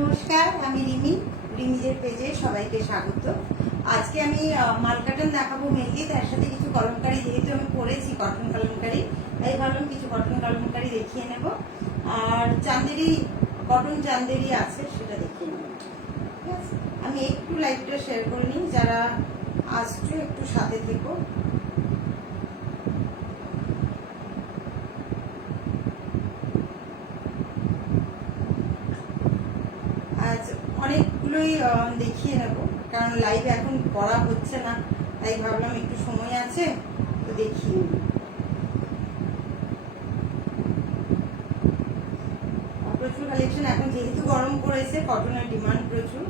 নমস্কার, আমি রিমি। রিমিজের পেজে সবাইকে স্বাগত। আজকে আমি মালকাটন দেখাবো মেনলি, তার সাথে কিছু কলমকারি, যেহেতু আমি পরেছি কটন কলমকারি, তাই ভাবলাম কিছু কটন কলমকারি দেখিয়ে নেব। আর চান্দেরি, কটন চান্দেরি আছে, সেটা দেখিয়ে নেব। ঠিক আছে, আমি একটু লাইভটা শেয়ার করে নিই, যারা আসছো একটু সাথে থেকো। আজ অনেকগুলোই দেখিয়ে নেব, কারণ লাইভ এখন করা হচ্ছে না, তাই ভাবলাম একটু সময় আছে তো দেখিয়ে নেব। প্রচুর কালেকশন, এখন যেহেতু গরম পড়েছে কটনের ডিমান্ড প্রচুর।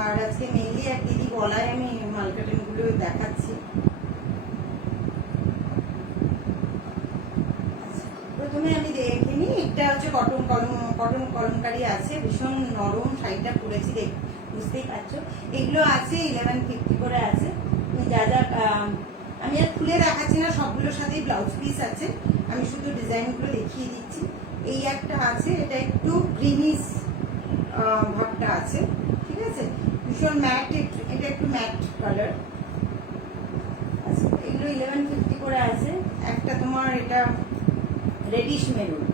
আর আজকে মেনলি এক দিদি বলায় আমি মালকাটনগুলো দেখাচ্ছি। প্রথমে আমি দেখে নিই, এটা হচ্ছে কটন কলমকারি আছে, ভীষণ নরম, শাড়িটা পরেছি বুঝতেই পারছো। এগুলো আছে 1150 করে আছে। যা যা আমি আর খুলে দেখাচ্ছি না, সবগুলোর সাথেই ব্লাউজ পিস আছে, আমি শুধু ডিজাইনগুলো দেখিয়ে দিচ্ছি। এই একটা আছে, এটা একটু গ্রিনিশ ভাবটা আছে, ঠিক আছে, ভীষণ ম্যাট, এটা একটু ম্যাট কালার। আচ্ছা, এগুলো 1150 করে আছে। একটা তোমার এটা রেডিশ মেরুন,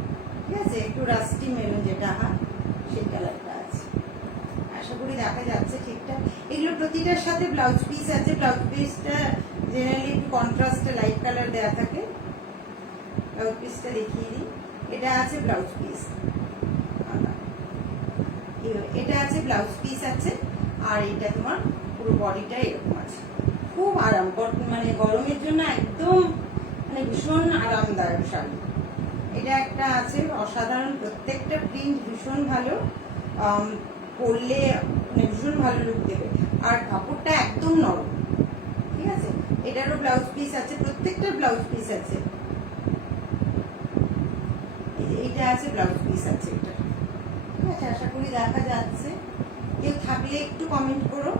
ঠিক আছে, একটু রাস্টি মেরুন যেটা হয় সেই কালারটা আছে। আশা করি দেখা যাচ্ছে ঠিকঠাক। এগুলো প্রতিটার সাথে ব্লাউজ পিস আছে। ব্লাউজ পিসটা জেনারেলি একটু কন্ট্রাস্টে লাইট কালার দেওয়া থাকে। ব্লাউজ পিসটা দেখিয়ে দিই, এটা আছে ব্লাউজ পিস, এটা আছে ব্লাউজ পিস আছে। আর এটা তোমার পুরো বডিটা এরকম আছে। খুব আরাম, মানে গরমের জন্য একদম মানে ভীষণ আরামদায়ক শাড়ি। এটা একটা আছে অসাধারণ, প্রত্যেকটা প্রিন্ট ভীষণ ভালো, পরলে মানে ভীষণ ভালো লুক দেবে। আর কাপড়টা একদম নরম, ঠিক আছে। এটারও ব্লাউজ পিস আছে, প্রত্যেকটা ব্লাউজ পিস আছে। এইটা আছে ব্লাউজ পিস আছে, এটা ঠিক আছে। আশা করি দেখা যাচ্ছে, কেউ থাকলে একটু কমেন্ট করো।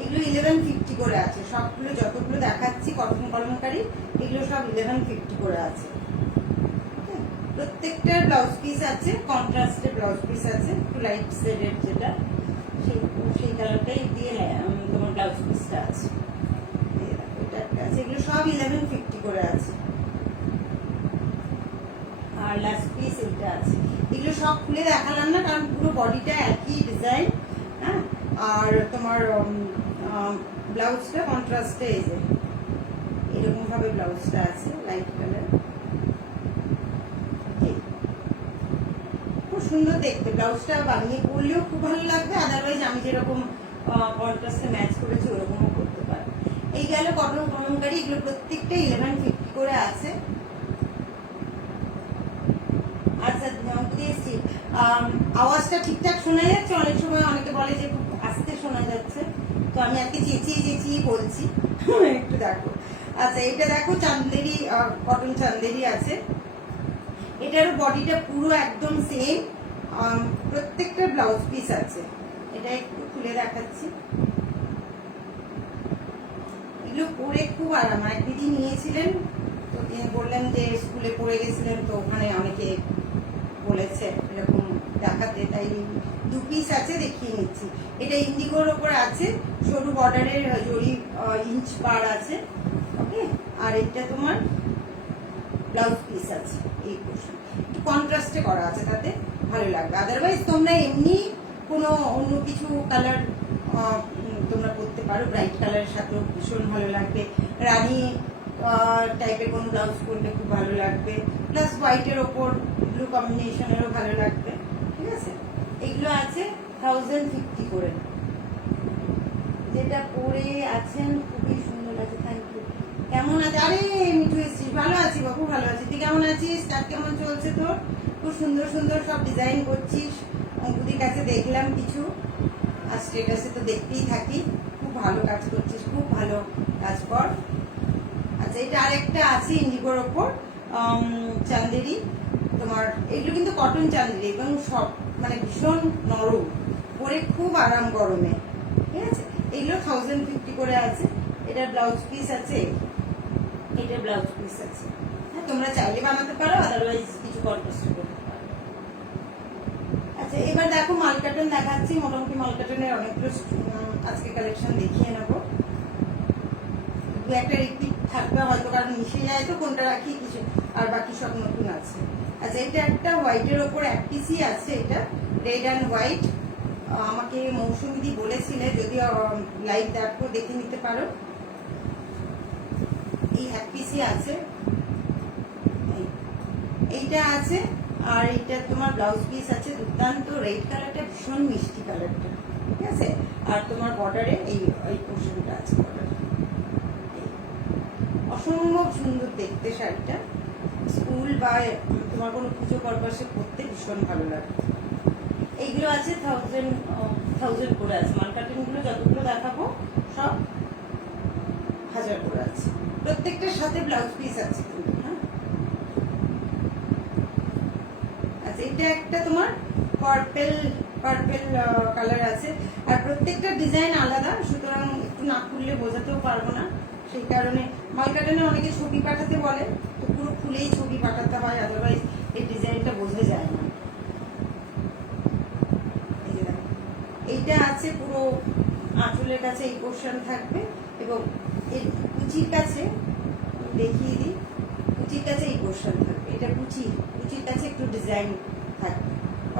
এগুলো 1150 করে আছে সবগুলো, যতগুলো দেখাচ্ছি কটন কলমকারি, এগুলো সব 1150 করে আছে। প্রত্যেকটার ব্লাউজ পিস আছে, কন্ট্রাস্টের ব্লাউজ পিস আছে, একটু লাইট শেডের যেটা সেই কালারটাই দিয়ে তোমার ব্লাউজ পিসটা আছে। এটা একটা আছে, এগুলো সব 1150 করে আছে। আর লাস্ট পিস এটা আছে। এগুলো সব খুলে দেখালাম না, কারণ পুরো বডিটা একই ডিজাইন। হ্যাঁ, আর তোমার ব্লাউজটা কন্ট্রাস্টে এই যে এরকম ভাবে ব্লাউজটা আছে, লাইট কালার, খুব সুন্দর দেখতে। ব্লাউজটা বানিয়ে পরলেও খুব ভালো লাগবে, আদারওয়াইজ আমি যেরকম কন্ট্রাস্টে ম্যাচ করেছি ওরকমও করতে পারি। এই গেল কটন কলমকারি, এগুলো প্রত্যেকটা 1150 করে আছে। আচ্ছা, এসছি, আওয়াজটা ঠিকঠাক শোনা যাচ্ছে? অনেক সময় অনেকে বলে যে খুব আস্তে শোনা যাচ্ছে, তো আমি আজকে চেঁচিয়ে বলছি। একটু দেখো। আচ্ছা, এটা দেখো চান্দেরি, কটন চান্দেরি আছে। এটারও বডিটা পুরো একদম সেম, প্রত্যেকটা ব্লাউজ পিস আছে। এটা একটু খুলে দেখাচ্ছি। এগুলো পরে খুব আরাম। এক দিদি নিয়েছিলেন, তো তিনি বললেন যে স্কুলে পড়ে গেছিলেন, তো ওখানে অনেকে বলেছে এরকম দেখাতে, তাই দু পিস আছে, দেখিয়ে নিচ্ছি। এটা ইন্ডিগোর ওপর আছে, সরু বর্ডারের জরি ইঞ্চ পার আছে, ওকে। আর এটা তোমার ব্লাউজ পিস আছে, এই পোর্শন একটু কন্ট্রাস্টে করা আছে, তাতে ভালো লাগবে। আদারওয়াইজ তোমরা এমনি কোনো অন্য কিছু কালার তোমরা করতে পারো, ব্রাইট কালারের সাথেও ভীষণ ভালো লাগবে। রানী টাইপের কোনো ব্লাউজ করলে খুব ভালো লাগবে, প্লাস হোয়াইটের ওপর ব্লু কম্বিনেশনেরও ভালো লাগবে, ঠিক আছে। এগুলো আছে 1050 করে। যেটা পরে আছেন খুবই সুন্দর আছে, থ্যাংক ইউ। কেমন আছে? আরে মিঠু এসছিস? ভালো আছি বাবু, ভালো আছি। তুই কেমন আছিস? কাজ কেমন চলছে তোর? খুব সুন্দর সুন্দর সব ডিজাইন করছিস। অঙ্কুদির কাছে দেখলাম কিছু, আর স্টেটাসে তো দেখতেই থাকি। খুব ভালো কাজ করছিস, খুব ভালো কাজ কর। আচ্ছা, এটা আরেকটা আছে ইন্ডিগোর ওপর চান্দেরি তোমার। এগুলো কিন্তু কটন চান্দেরি, এবং সব মানে ভীষণ নরম, পরে খুব আরাম গরমে, ঠিক আছে। এগুলো 1050 করে আছে। এটা ব্লাউজ পিস আছে, এটা ব্লাউজ পিস আছে। হ্যাঁ, তোমরা চাইলে বানাতে পারো, আদারওয়াইজ কিছু কন্ট্রাস্ট করতে পারো। এবার দেখো মালকাটন দেখাচ্ছি, মোটামুটি মালকাটনের অনেকগুলো আজকে কালেকশন দেখিয়ে নেবো। দু একটা রিপিট থাকবে হয়তো, কারণ মিশে যায় তো কোনটা রাখি কিছু, আর বাকি সব নতুন আছে। আচ্ছা, এটা একটা হোয়াইটের ওপর এক পিসই আছে, এটা রেড অ্যান্ড হোয়াইট। আমাকে মৌসুমিদি বলেছিলে, যদি লাইভ দেখো দেখে নিতে পারো। এই এক পিসই আছে, এইটা আছে। আর এইটা তোমার ব্লাউজ পিস আছে দুর্দান্ত, রেড কালারটা ভীষণ মিষ্টি কালারটা, ঠিক আছে। আর তোমার বর্ডারে এই পোর্শনটা আছে, বর্ডারে অসম্ভব সুন্দর দেখতে শাড়িটা। স্কুল বা তোমার কোনো পুজো পারপাসে পরতে ভীষণ ভালো লাগে। এইগুলো আছে 1000 করে আছে। মালকাটন গুলো যতগুলো দেখাবো সব 1000 করে আছে, প্রত্যেকটার সাথে ব্লাউজ পিস আছে কিন্তু। হ্যাঁ, আচ্ছা, এটা একটা তোমার পার্পেল কালার আছে, আর প্রত্যেকটা ডিজাইন আলাদা, সুতরাং একটু না খুললে বোঝাতেও পারবো না। সেই কারণে মালকাটনে অনেকে ছবি পাঠাতে বলে, তো পুরো খুলেই ছবি পাঠাতে হয়, আদারওয়াইজ এই ডিজাইনটা বোঝা যায় না। এইটা আছে পুরো আঁচলের কাছে এই পোর্শন থাকবে, এবং এর কুচির কাছে দেখিয়ে দিই, কুচির কাছে এই পোর্শন থাকবে। এটা কুচির কাছে একটু ডিজাইন থাকবে।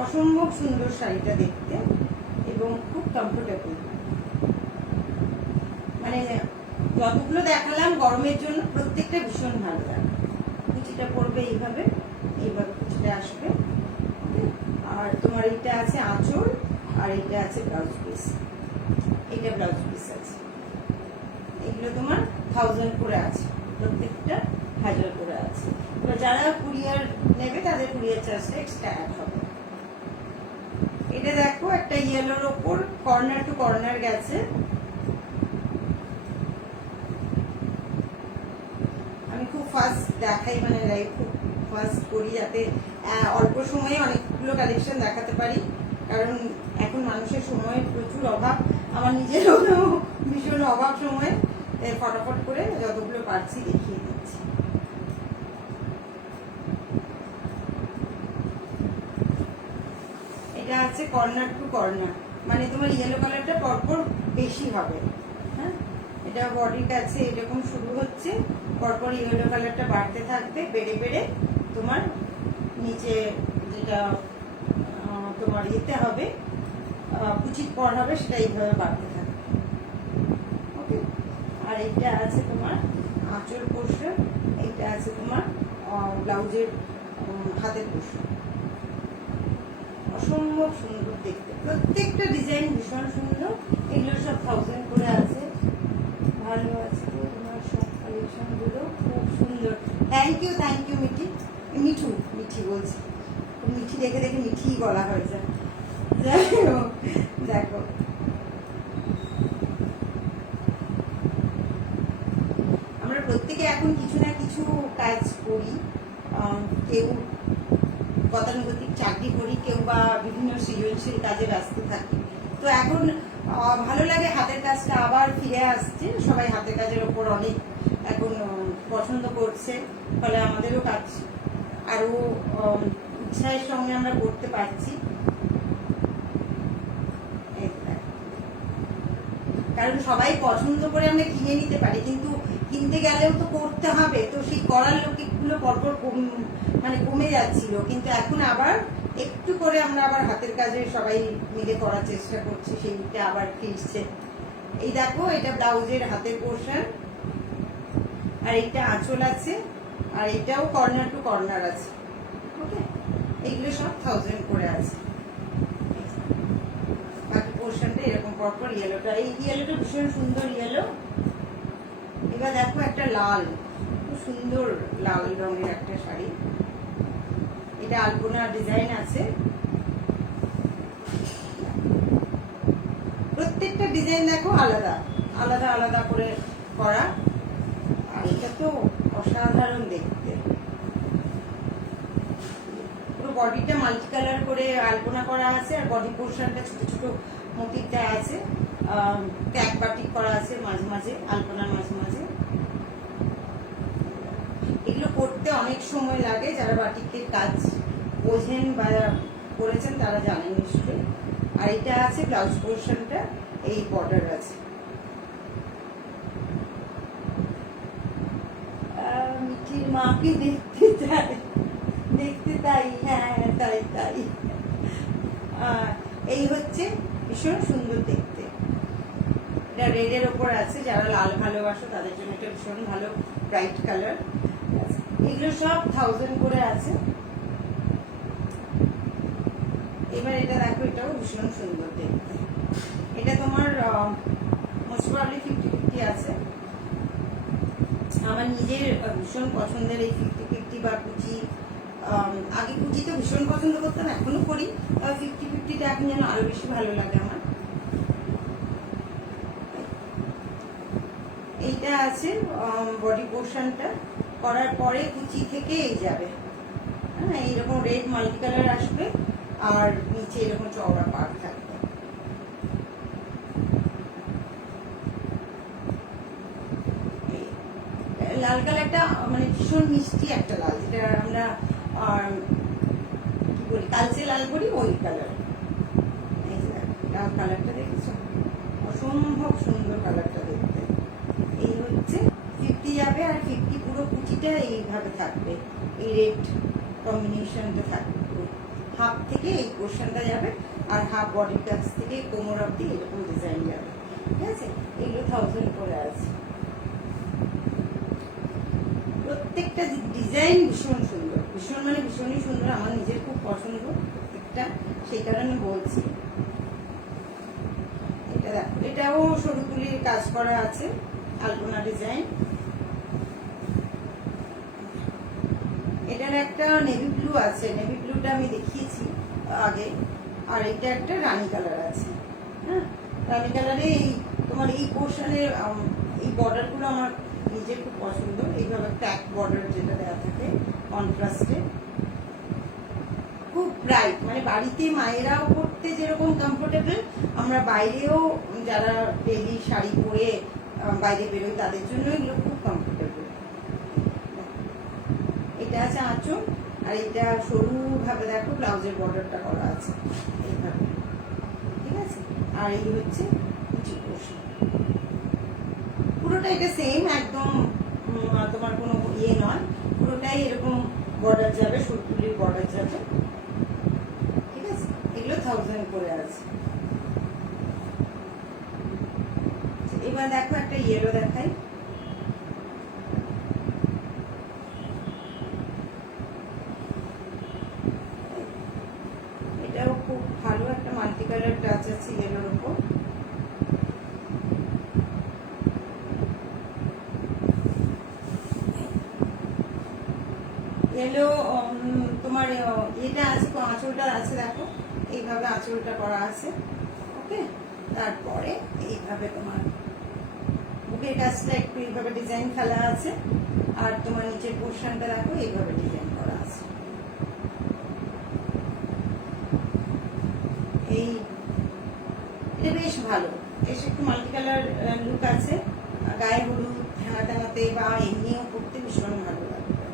অসম্ভব সুন্দর শাড়িটা দেখতে এবং খুব কমফোর্টেবল। মানে যতগুলো দেখালাম গরমের জন্য প্রত্যেকটা ভীষণ ভালো লাগে। কুচিটা পড়বে এইভাবে কুচিটা আসবে। আর তোমার এইটা আছে আঁচল, আর এইটা আছে ব্লাউজ পিস। এইটা ব্লাউজ পিস আছে। এগুলো তোমার 1000 করে আছে, প্রত্যেকটা 1000 করে আছে। এবার যারা কুরিয়ার নেবে তাদের কুরিয়ার চার্জটা এক্সট্রা অ্যাড হবে। এটা দেখো একটা ইয়েলোর ওপর কর্নার টু কর্নার গেছে। আমি খুব ফাস্ট দেখাই, মানে লাইভ খুব ফাস্ট করি, যাতে অল্প সময়ে অনেকগুলো কালেকশন দেখাতে পারি, কারণ এখন মানুষের সময়ের প্রচুর অভাব। আমার নিজেরও ভীষণ অভাব সময়, ফটাফট করে যতগুলো পারছি দেখিয়ে দিচ্ছি। এটা আছে কর্নার টু কর্নার, মানে তোমার ইয়েলো কালারটা পরপর বেশি হবে। হ্যাঁ, এটা বডির কাছে এরকম শুরু হচ্ছে, পরপর ইয়েলো কালারটা বাড়তে থাকবে, বেড়ে বেড়ে তোমার নিচে যেটা তোমার ইয়েতে হবে, কুচির পর হবে, সেটা এইভাবে বাড়তে থাকবে। ওকে, আর এইটা আছে তোমার আঁচল পোর্শন, এইটা আছে তোমার ব্লাউজের হাতের পোর্শন। অসম্ভব সুন্দর দেখতে, প্রত্যেকটা ডিজাইন ভীষণ সুন্দর। এগুলো সব 1000 করে আছে। ভালো আছে তোমার সব কালেকশন গুলো, খুব সুন্দর। থ্যাংক ইউ মিঠি বলছি, মিঠি দেখে দেখে মিঠিই বলা হয়েছে। যাই হোক, দেখো আমরা প্রত্যেকে এখন কিছু না কিছু কাজ করি, কেউ গতানুগতিক চাকরি করি, কেউ বা বিভিন্ন সৃজনশীল কাজে ব্যস্ত থাকি। তো এখন ভালো লাগে হাতের কাজটা আবার ফিরে আসছে, সবাই হাতের কাজের ওপর অনেক এখন পছন্দ করছে, ফলে আমাদেরও কাজ আরো উৎসাহের সঙ্গে আমরা করতে পারছি। কারণ সবাই পছন্দ করে আমরা কিনে নিতে পারি, কিন্তু কিনতে গেলেও তো করতে হবে, তো সেই করার লোকগুলো পরপর মানে কমে যাচ্ছিল, কিন্তু এখন আবার একটু করে আমরা আবার হাতের কাজে সবাই মিলে করার চেষ্টা করছি, সেইটা আবার ফিরছে। এই দেখো, এটা ব্লাউজের হাতের পোর্শন, আর এইটা আঁচল আছে, আর এটাও কর্নার টু কর্নার আছে। ওকে, এইগুলো সব 1000 করে আছে। বাকি পোর্শনটা এরকম পরপর ইয়েলোটা, এই ইয়েলোটা ভীষণ সুন্দর ইয়েলো। এবার দেখো একটা লাল, খুব সুন্দর লাল রঙের একটা শাড়ি, এটা আলপনা ডিজাইন আছে। প্রত্যেকটা ডিজাইন দেখো আলাদা আলাদা আলাদা করে করা, আর এটা তো অসাধারণ দেখতে। পুরো বডিটা মাল্টি কালার করে আলপনা করা আছে, আর বডি পোর্শনটা ছোট ছোট মোটিভটা আছে, ট্যাগ বাটিক করা আছে মাঝে মাঝে, আলপনার মাঝে মাঝে। এগুলো করতে অনেক সময় লাগে, যারা বাটিকের কাজ বোঝেন বা করেছেন তারা জানেন নিশ্চয়ই। আর এটা আছে ব্লাউজ পোর্শনটা, এই বর্ডার আছে। মিঠির মাকে দেখতে চাই, দেখতে তাই, হ্যাঁ তাই তাই। এই হচ্ছে ভীষণ সুন্দর দেখতে, এটা রেডের ওপর আছে, যারা লাল ভালোবাসো তাদের জন্য এটা ভীষণ ভালো ব্রাইট কালার। এগুলো সব 1000 করে আছে। এবার এটা দেখো, এটাও ভীষণ সুন্দর দেখতে। এটা তোমার মোস্ট প্রবাবলি 50-50 আছে। আমার নিজের ভীষণ পছন্দের এই 50-50 বা কুচি, আগে কুচি তো ভীষণ পছন্দ করতাম, এখনো করি, তবে 50-50টা এখন যেন আরো বেশি ভালো লাগে আমার। এইটা আছে বডি পোর্শনটা, করার পরে কুচি থেকে এই যাবে, হ্যাঁ এইরকম রেড মাল্টি কালার আসবে, আর নিচে এরকম চওড়া পাড় থাকবে। লাল কালারটা মানে ভীষণ মিষ্টি একটা লাল, যেটা আমরা কি বলি কালচে লাল করি, ওই কালার। এই যে লাল কালারটা দেখেছো, অসম্ভব সুন্দর কালারটা দেখতে। এই হচ্ছে 50 যাবে, আর 50 পুরো কুচিটা এইভাবে থাকবে, এই রেড কম্বিনেশনটা থাকবে। হাফ থেকে এই পোর্শনটা যাবে, আর হাফ বডির কাছ থেকে কোমর অব্দি এরকম ডিজাইন যাবে, ঠিক আছে। এগুলো 1000 করে আছে। প্রত্যেকটা ডিজাইন ভীষণ সুন্দর, ভীষণ মানে ভীষণই সুন্দর, আমার নিজের খুব পছন্দ প্রত্যেকটা, সেই কারণে বলছি। এটা দেখো, এটাও সরু তুলির কাজ করা আছে, আলপনা ডিজাইন। এটার একটা নেভি ব্লু আছে, নেভি ব্লুটা আমি দেখিয়েছি আগে, আর এটা একটা রানী কালার আছে, হ্যাঁ রানী কালারে এই তোমার এই পোর্শনের এই বর্ডারগুলো আমার নিজের খুব পছন্দ, এইভাবে প্যাক বর্ডার যেটা দেওয়া থাকে কন্ট্রাস্টে, খুব ব্রাইট, মানে বাড়িতে মায়েরাও পড়তে যেরকম কমফোর্টেবল, আমরা বাইরেও যারা ডেইলি শাড়ি পরে বাইরে বেরোই তাদের জন্য এগুলো খুব কমফোর্টেবল। এটা আছে আঁচল, আর এটা সরু ভাবে দেখো ব্লাউজের বর্ডারটা করা আছে এইভাবে, ঠিক আছে। আর এই হচ্ছে কুচি পোর্শন, পুরোটা এটা সেম একদম, তোমার কোনো ইয়ে নয়, পুরোটাই এরকম বর্ডার যাবে, সরতুলির বর্ডার যাবে, ঠিক আছে। এগুলো 1000 করে আছে। এবার দেখো একটা ইয়েলো দেখাই, এটাও খুব ভালো একটা মাল্টি কালার টাচ আছে ইয়েলোর উপর। ইয়েলো তোমার এটা আছে, আঁচলটা আছে দেখো, এইভাবে আঁচলটা করা আছে, ওকে। তারপরে এইভাবে তোমার বুকের কাজটা একটু এইভাবে ডিজাইন ফেলা আছে, আর তোমার নিচের পোর্শনটা দেখো এইভাবে ডিজাইন করা আছে। এই এটা বেশ ভালো, বেশ একটু মাল্টি কালার লুক আছে, গায়ে হলুদ টাঙাতে বা এমনিও পড়তে ভীষণ ভালো লাগবে।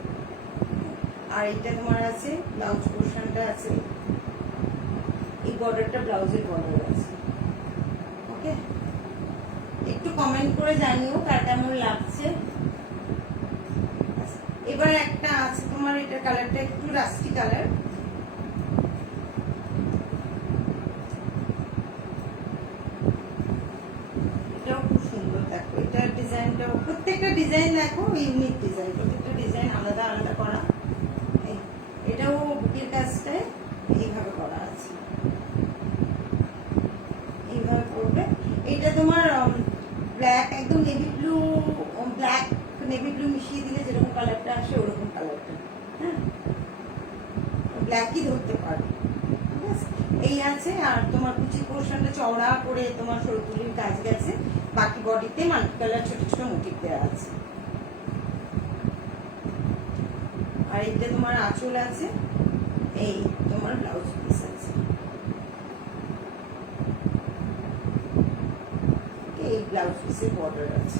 আর এটা তোমার আছে ব্লাউজ পোর্শনটা আছে, এই বর্ডারটা ব্লাউজের বর্ডার আছে, ওকে। একটু কমেন্ট করে জানিও কার কেমন লাগছে। এবার একটা আছে তোমার, এটা কালারটা একটু রাস্টি কালার, এটাও খুব সুন্দর দেখো, এটার ডিজাইনটাও, প্রত্যেকটা ডিজাইন দেখো ইউনিক ডিজাইন, প্রত্যেকটা ডিজাইন আলাদা আলাদা করা। এটাও বুকের কাজটায় এইভাবে করা আছে, এইভাবে করবে। এটা তোমার ব্ল্যাক, একদম navy blue, black navy blue মিশিয়ে দিলে যেরকম কালারটা আসে ওরকম কালারটা, হ্যাঁ ব্ল্যাকই ধরতে পারবে, ঠিক আছে। এই আছে, আর তোমার কুচি পোর্শনটা চওড়া করে তোমার সরতুলির কাজ গেছে, বাকি বডিতে মাল্টি কালার ছোট ছোট মোটিভ দেওয়া আছে। আর এটা তোমার আঁচল আছে, এই তোমার ব্লাউজ পিস আছে, এই ব্লাউজ পিসের বর্ডার আছে।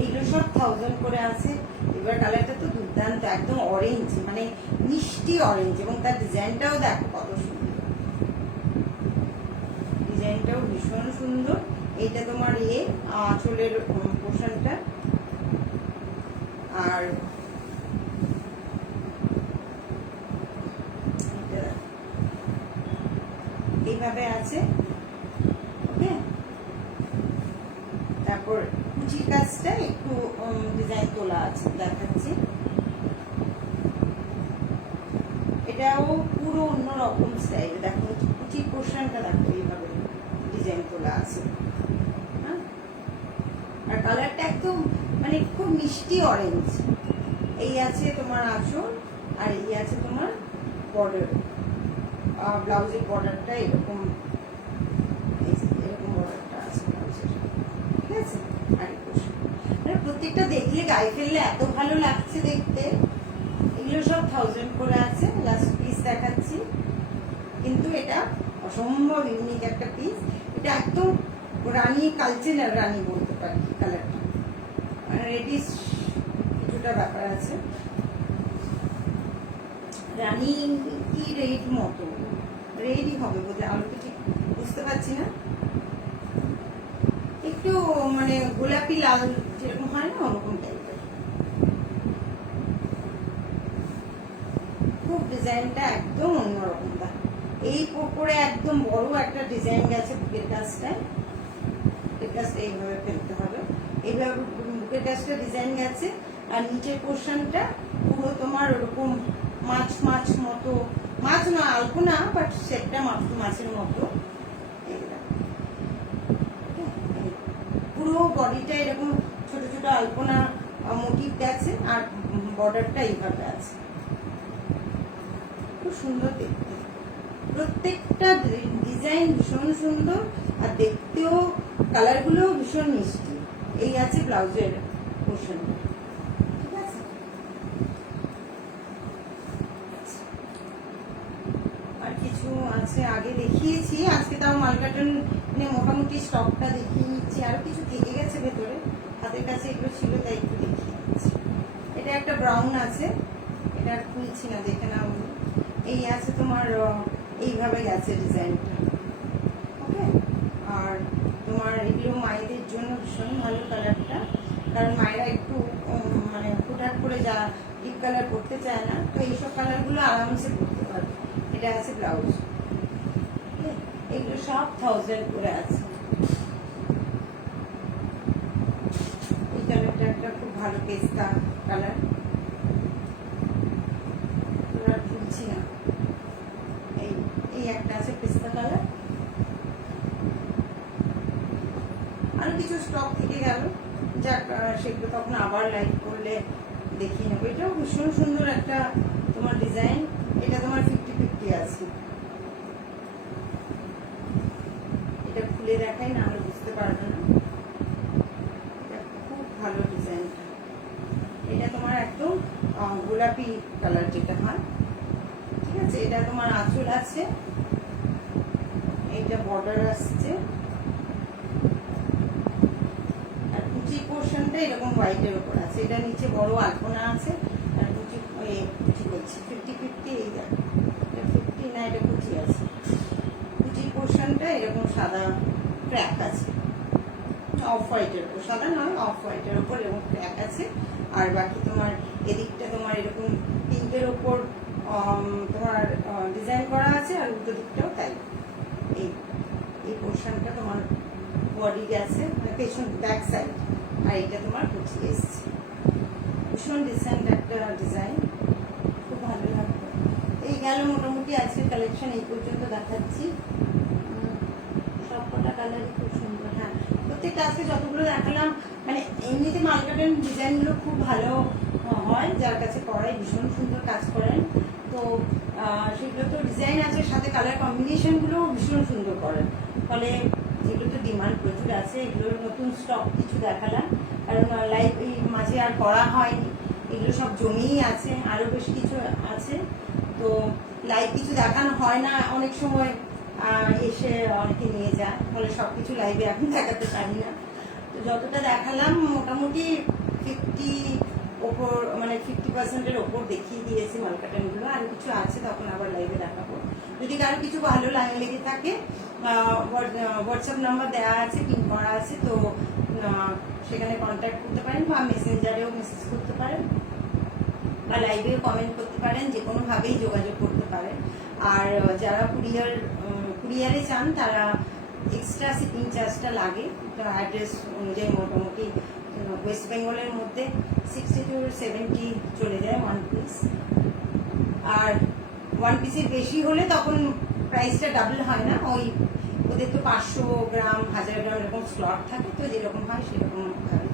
এইগুলো সব 1000 করে আছে। এবার কালারটা তো দুর্দান্ত, একদম অরেঞ্জ, মানে মিষ্টি অরেঞ্জ, এবং তার ডিজাইনটাও দেখো কত সুন্দর, ডিজাইনটাও ভীষণ সুন্দর। এইটা তোমার আঁচলের পোর্শনটা, আর এইভাবে আছে। ওকে, তারপর কুচির কাজটা একটু ডিজাইন তোলা আছে, দেখাচ্ছি। এটাও পুরো অন্যরকম স্টাইল, দেখো কুচির পোর্শনটা দেখো এইভাবে ডিজাইন তোলা আছে। হ্যাঁ, আর কালারটা একদম মানে খুব মিষ্টি অরেঞ্জ। এই আছে তোমার আঁচল, আর এই আছে তোমার বর্ডার, ব্লাউজের বর্ডারটা এরকম, এরকম বর্ডারটা আছে ব্লাউজের, ঠিক আছে। আর প্রত্যেকটা দেখলে গায়ে ফেললে এত ভালো লাগছে দেখতে। এগুলো সব 1000 করে আছে। লাস্ট পিস দেখাচ্ছি, কিন্তু এটা অসম্ভব ইউনিক একটা পিস। এটা একদম রানী, কালচারাল রানী বলতে পারি কালারটা, রেডিশ কিছুটা ব্যাপার আছে। রানী কি রেড মতো, রেডই হবে বোধহয়, আমি তো ঠিক বুঝতে পারছি না। একটু মানে গোলাপি লাল যেরকম হয় না, ওরকম টাইপের। খুব ডিজাইনটা একদম অন্যরকম। এই পরে একদম বড় একটা ডিজাইন গেছে বুকের কাজটায়, বুকের কাজটা এইভাবে ফেলতে হবে, এইভাবে বুকের কাজটা ডিজাইন গেছে। আর নিচের পোর্শনটা পুরো তোমার ওরকম মাছ মাছ মতো, মাছ না আলপনা, বাট সেটটা মাছের মতো। পুরো বডিটা এরকম ছোট ছোট আলপনা মোটিভ গেছে, আর বর্ডারটা এইভাবে আছে। খুব সুন্দর দেখতে, প্রত্যেকটা ডিজাইন ভীষণ সুন্দর, আর দেখতেও কালারগুলো ভীষণ মিষ্টি। এই আছে ব্লাউজের পোর্শন, ঠিক আছে। আর কিছু আছে আগে দেখিয়েছি, আজকে তাও মালকাটন মোটামুটি স্টকটা দেখিয়ে নিচ্ছি। আরো কিছু থেকে গেছে ভেতরে, হাতের কাছে এগুলো ছিল তাই একটু দেখিয়ে নিচ্ছি। এটা একটা ব্রাউন আছে, এটা খুলছি না, দেখে নাও। এই আছে তোমার এইভাবে গেছে ডিজাইনটা, ওকে। আর তোমার এগুলো মায়েদের জন্য ভীষণ ভালো কালারটা, কারণ মায়েরা একটু মানে হুটহাট করে যা ডিপ কালার পরতে চায় না, তো এইসব কালারগুলো আরামসে পরতে পারবে। এটা আছে ব্লাউজ, এগুলো সব 1000 করে আছে। এই কালারটা একটা খুব ভালো পেস্তা কালার, খুলছি না। এই একটা আছে পেস্তা কালার। আরো কিছু স্টক থেকে গেল, যাক সেগুলো তখন আবার লাইক করলে দেখিয়ে নেবো। এটাও ভীষণ সুন্দর একটা তোমার ডিজাইন। এটা তোমার 50-50 আছে। এটা খুলে দেখাই না, আমরা বুঝতে পারবো না। এটা খুব ভালো ডিজাইনটা। এটা তোমার একদম গোলাপি কালার যেটা হয়, ঠিক আছে। এটা তোমার আঁচল আছে, এইটা বর্ডার আসছে, আর কুচি পোর্শনটা এরকম হোয়াইটের উপর আছে। এটা নিচে বড় আলপনা আছে, আর কুচি বলছি 50-50। এই দেখো, এটা 50 না, এটা কুচি আছে। কুচি পোর্শনটা এরকম সাদা ক্র্যাক আছে, অফ হোয়াইটের উপর, সাদা নয় অফ হোয়াইটের উপর এরকম ক্র্যাক আছে। আর বাকি তোমার এদিকটা তোমার এরকম পিঙ্কের উপর তোমার ডিজাইন করা আছে, আর উল্টো দিকটাও তাই। এই পোর্শনটা তোমার বডি গেছে, মানে পেছন ব্যাক সাইড, আর এটা তোমার কুচি এসছে। ভীষণ ডিসেন্ট একটা ডিজাইন, খুব ভালো লাগবে। এই গেল মোটামুটি আজকের কালেকশন, এই পর্যন্ত দেখাচ্ছি। সবকটা কালারই খুব সুন্দর। হ্যাঁ, প্রত্যেকটা আজকে যতগুলো দেখালাম, মানে এমনিতে মালকাটন ডিজাইনগুলো খুব ভালো হয়, যার কাছে করাই ভীষণ সুন্দর কাজ করেন। তো সেগুলো তো ডিজাইন আছে, সাথে কালার কম্বিনেশনগুলো ভীষণ সুন্দর করেন। ফলে যেগুলো তো ডিমান্ড প্রচুর আছে, এগুলোর নতুন স্টক কিছু দেখালাম, কারণ লাইভ এই মাঝে আর করা হয়নি, এগুলো সব জমিই আছে, আরও বেশ কিছু আছে। তো লাইভ কিছু দেখানো হয় না অনেক সময়, এসে অনেকে নিয়ে যায়, ফলে সব কিছু লাইভে এখন দেখাতে পারি না। তো যতটা দেখালাম মোটামুটি 50 ওপর মানে 50%-এর ওপর দেখিয়ে দিয়েছি মালকাটানগুলো, আর কিছু আছে তখন আবার লাইভে দেখাবো। যদি কারো কিছু ভালো লেগে থাকে হোয়াটসঅ্যাপ নাম্বার দেওয়া আছে, পিন করা আছে, তো সেখানে কন্ট্যাক্ট করতে পারেন বা মেসেঞ্জারেও মেসেজ করতে পারেন বা লাইভেও কমেন্ট করতে পারেন, যে কোনোভাবেই যোগাযোগ করতে পারেন। আর যারা কুরিয়ারে চান তারা এক্সট্রা শিপিং চার্জটা লাগে, অ্যাড্রেস অনুযায়ী মোটামুটি ওয়েস্ট বেঙ্গলের মধ্যে 60 to 70 চলে যায় 1 পিস। আর 1 পিসের বেশি হলে তখন প্রাইসটা ডাবল হয় না, ওদের তো 500 গ্রাম 1000 গ্রাম এরকম স্লট থাকে, তো যেরকম হয় সেরকম ভাবে।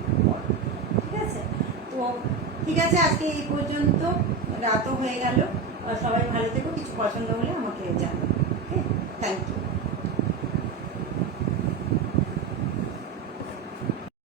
ঠিক আছে, তো ঠিক আছে, আজকে এই পর্যন্ত, রাতও হয়ে গেল। সবাই ভালো থেকো, কিছু পছন্দ হলে আমাকে জানাবে। ওকে, থ্যাংক ইউ।